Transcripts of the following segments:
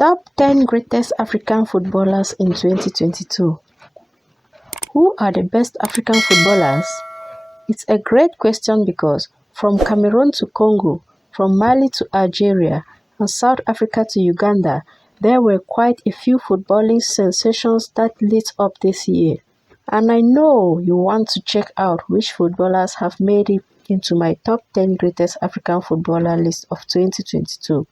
Top 10 greatest African footballers in 2022. Who are the best African footballers? It's a great question because from Cameroon to Congo, from Mali to Algeria, and South Africa to Uganda, there were quite a few footballing sensations that lit up this year. And I know you want to check out which footballers have made it into my top 10 greatest African footballer list of 2022.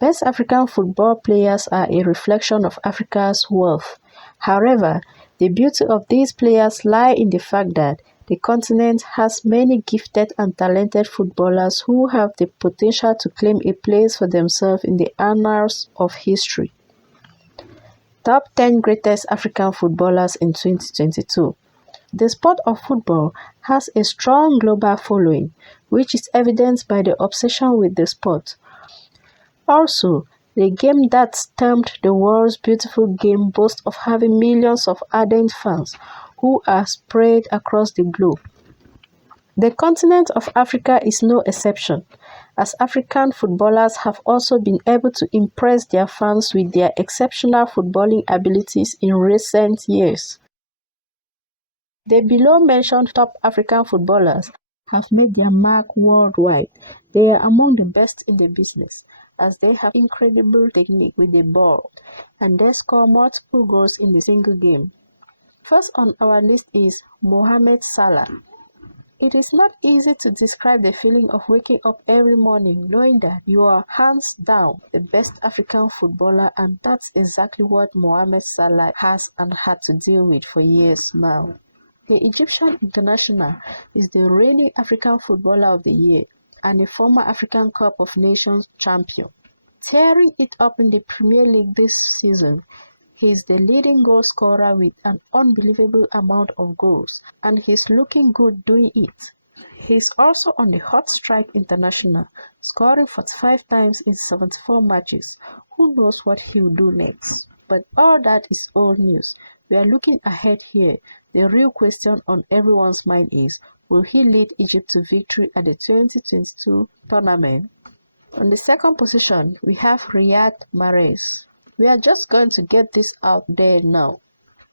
Best African football players are a reflection of Africa's wealth. However, the beauty of these players lies in the fact that the continent has many gifted and talented footballers who have the potential to claim a place for themselves in the annals of history. Top 10 greatest African footballers in 2022. The sport of football has a strong global following, which is evidenced by the obsession with the sport. Also, the game that's termed the world's beautiful game boasts of having millions of ardent fans who are spread across the globe. The continent of Africa is no exception, as African footballers have also been able to impress their fans with their exceptional footballing abilities in recent years. The below-mentioned top African footballers have made their mark worldwide. They are among the best in the business, as they have incredible technique with the ball, and they score multiple goals in a single game. First on our list is Mohamed Salah. It is not easy to describe the feeling of waking up every morning knowing that you are hands down the best African footballer, and that's exactly what Mohamed Salah has and had to deal with for years now. The Egyptian international is the reigning African Footballer of the Year and a former African Cup of Nations champion. Tearing it up in the Premier League this season, he is the leading goal scorer with an unbelievable amount of goals, and he's looking good doing it. He's also on the hot strike international, scoring 45 times in 74 matches. Who knows what he'll do next? But all that is old news. We are looking ahead here. The real question on everyone's mind is, will he lead Egypt to victory at the 2022 tournament? On the second position, we have Riyad Mahrez. We are just going to get this out there now.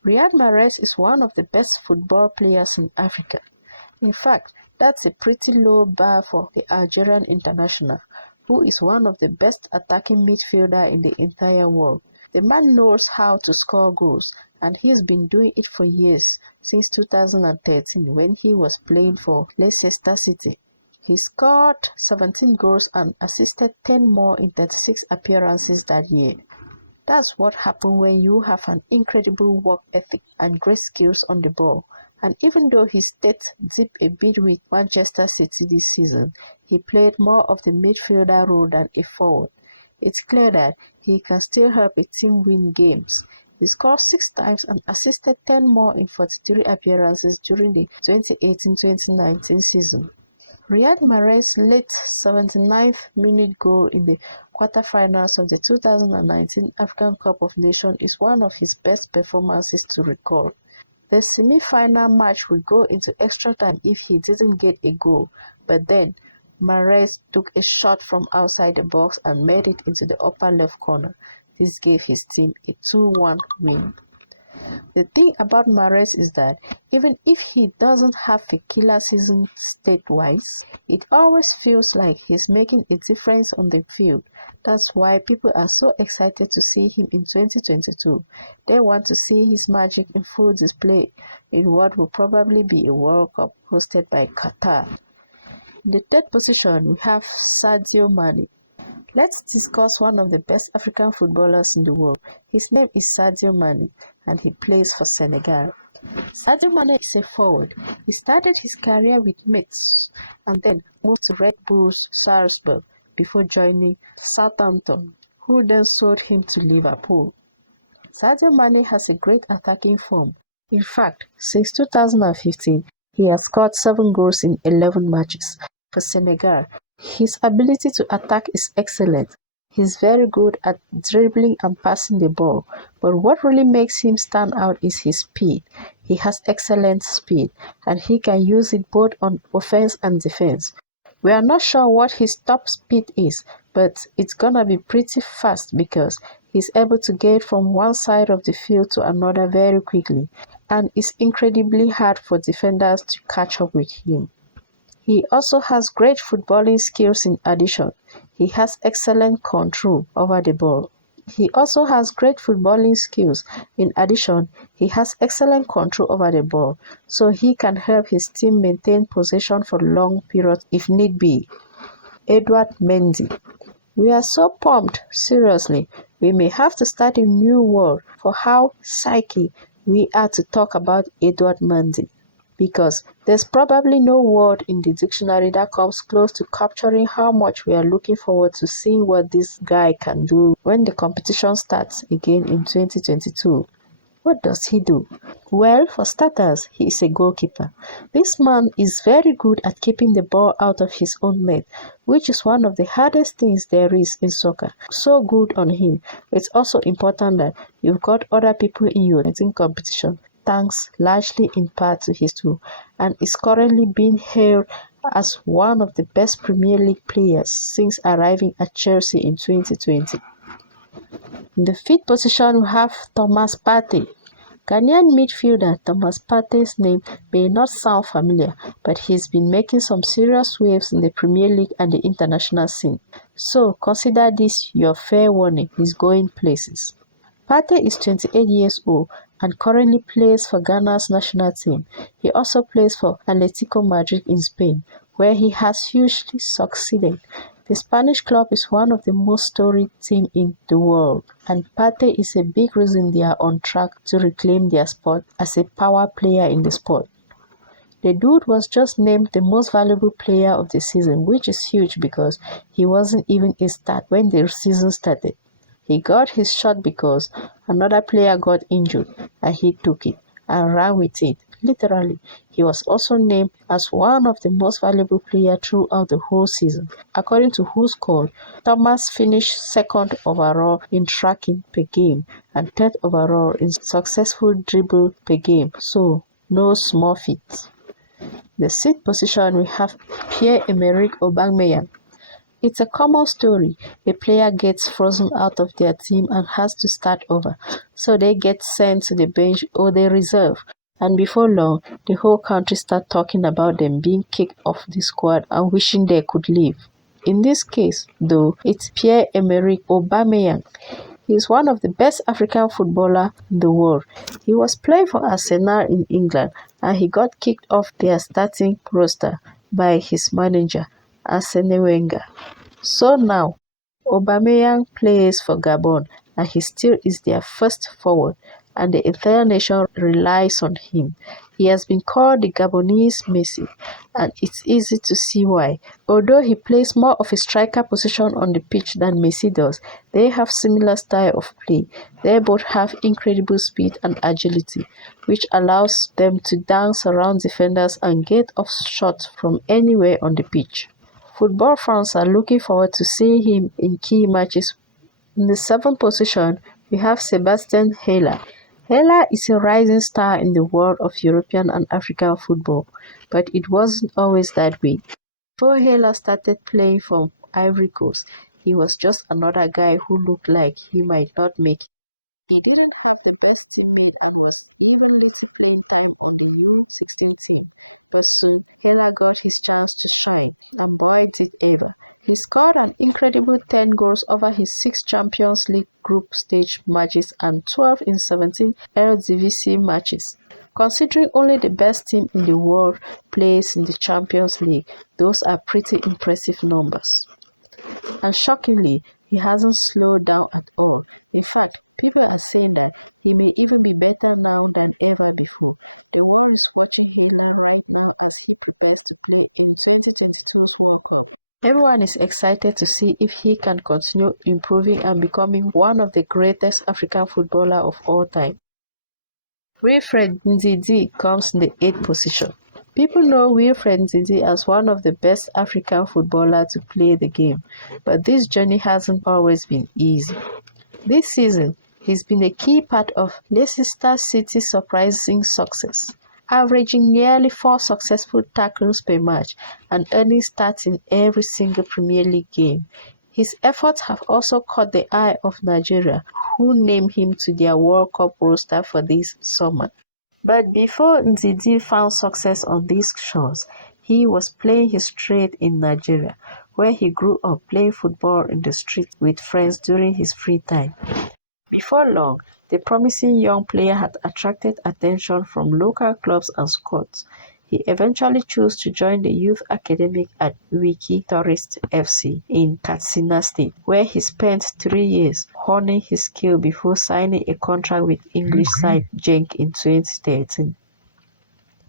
Riyad Mahrez is one of the best football players in Africa. In fact, that's a pretty low bar for the Algerian international, who is one of the best attacking midfielders in the entire world. The man knows how to score goals, and he's been doing it for years, since 2013 when he was playing for Leicester City. He scored 17 goals and assisted 10 more in 36 appearances that year. That's what happens when you have an incredible work ethic and great skills on the ball. And even though his stats dipped a bit with Manchester City this season, he played more of the midfielder role than a forward. It's clear that he can still help a team win games. He scored 6 times and assisted 10 more in 43 appearances during the 2018-2019 season. Riyad Mahrez's late 79th minute goal in the quarterfinals of the 2019 African Cup of Nations is one of his best performances to recall. The semi-final match would go into extra time if he didn't get a goal, but then Mahrez took a shot from outside the box and made it into the upper left corner. This gave his team a 2-1 win. The thing about Mahrez is that even if he doesn't have a killer season state-wise, it always feels like he's making a difference on the field. That's why people are so excited to see him in 2022. They want to see his magic in full display in what will probably be a World Cup hosted by Qatar. In the third position, we have Sadio Mane. Let's discuss one of the best African footballers in the world. His name is Sadio Mane, and he plays for Senegal. Sadio Mane is a forward. He started his career with Metz and then moved to Red Bulls Salzburg before joining Southampton, who then sold him to Liverpool. Sadio Mane has a great attacking form. In fact, since 2015, he has scored 7 goals in 11 matches for Senegal. His ability to attack is excellent. He's very good at dribbling and passing the ball, but what really makes him stand out is his speed. He has excellent speed, and he can use it both on offense and defense. We are not sure what his top speed is, but it's gonna be pretty fast because he's able to get from one side of the field to another very quickly, and it's incredibly hard for defenders to catch up with him. He also has great footballing skills in addition. He has excellent control over the ball. He also has great footballing skills. In addition, he has excellent control over the ball, so he can help his team maintain possession for long periods if need be. Edouard Mendy. We are so pumped, seriously. We may have to start a new word for how psyche we are to talk about Edouard Mendy, because there's probably no word in the dictionary that comes close to capturing how much we are looking forward to seeing what this guy can do when the competition starts again in 2022. What does he do? Well, for starters, he is a goalkeeper. This man is very good at keeping the ball out of his own net, which is one of the hardest things there is in soccer. So good on him. It's also important that you've got other people in your team competition, thanks largely in part to his tool, and is currently being hailed as one of the best Premier League players since arriving at Chelsea in 2020. In the fifth position, we have Thomas Partey. Ghanaian midfielder Thomas Partey's name may not sound familiar, but he's been making some serious waves in the Premier League and the international scene. So consider this your fair warning, he's going places. Partey is 28 years old and currently plays for Ghana's national team. He also plays for Atletico Madrid in Spain, where he has hugely succeeded. The Spanish club is one of the most storied teams in the world, and Partey is a big reason they are on track to reclaim their spot as a power player in the sport. The dude was just named the most valuable player of the season, which is huge because he wasn't even a start when the season started. He got his shot because another player got injured, and he took it and ran with it. Literally, he was also named as one of the most valuable players throughout the whole season. According to WhoScored, Thomas finished second overall in tracking per game and third overall in successful dribble per game, so no small feat. The sixth position, we have Pierre Emerick Aubameyang. It's a common story. A player gets frozen out of their team and has to start over, so they get sent to the bench or the reserve. And before long, the whole country starts talking about them being kicked off the squad and wishing they could leave. In this case, though, it's Pierre-Emerick Aubameyang. He is one of the best African footballers in the world. He was playing for Arsenal in England, and he got kicked off their starting roster by his manager, Arsene Wenger. So now, Aubameyang plays for Gabon, and he still is their first forward, and the entire nation relies on him. He has been called the Gabonese Messi, and it's easy to see why. Although he plays more of a striker position on the pitch than Messi does, they have similar style of play. They both have incredible speed and agility, which allows them to dance around defenders and get off shots from anywhere on the pitch. Football fans are looking forward to seeing him in key matches. In the seventh position, we have Sebastian Haller. Haller is a rising star in the world of European and African football, but it wasn't always that way. Before Haller started playing for Ivory Coast, he was just another guy who looked like he might not make it. He didn't have the best teammate and was even little playing time on the U16 team, but soon Haller got his chance to shine, and boy did ever. He scored an incredible 10 goals over his 6 Champions League group stage matches and 12 in 17 LDC matches. Considering only the best team in the world plays in the Champions League, those are pretty impressive numbers. And shockingly, he hasn't slowed down at all. In fact, people are saying that he may even be better now than ever before. The world is watching Haller right now as he prepares to play in 2022's World Cup. Everyone is excited to see if he can continue improving and becoming one of the greatest African footballers of all time. Wilfred Ndidi comes in the 8th position. People know Wilfred Ndidi as one of the best African footballers to play the game, but this journey hasn't always been easy. This season, he's been a key part of Leicester City's surprising success, averaging nearly 4 successful tackles per match and earning starts in every single Premier League game. His efforts have also caught the eye of Nigeria, who named him to their World Cup roster for this summer. But before Ndidi found success on these shores, he was playing his trade in Nigeria, where he grew up playing football in the street with friends during his free time. Before long, the promising young player had attracted attention from local clubs and scouts. He eventually chose to join the youth academy at Wiki Tourist FC in Katsina State, where he spent 3 years honing his skill before signing a contract with English side Genk in 2013.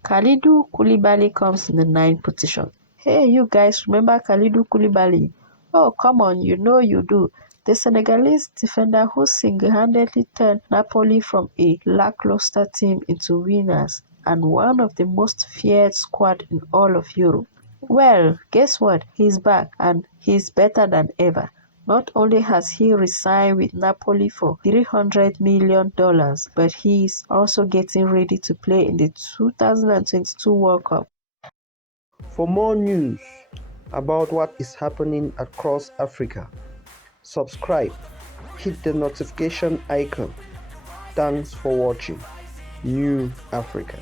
Kalidou Koulibaly comes in the 9th position. Hey, you guys remember Kalidou Koulibaly? Oh, come on, you know you do. The Senegalese defender who single-handedly turned Napoli from a lackluster team into winners and one of the most feared squad in all of Europe. Well, guess what? He's back and he's better than ever. Not only has he re-signed with Napoli for $300 million, but he's also getting ready to play in the 2022 World Cup. For more news about what is happening across Africa, subscribe, hit the notification icon. Thanks for watching New Africa.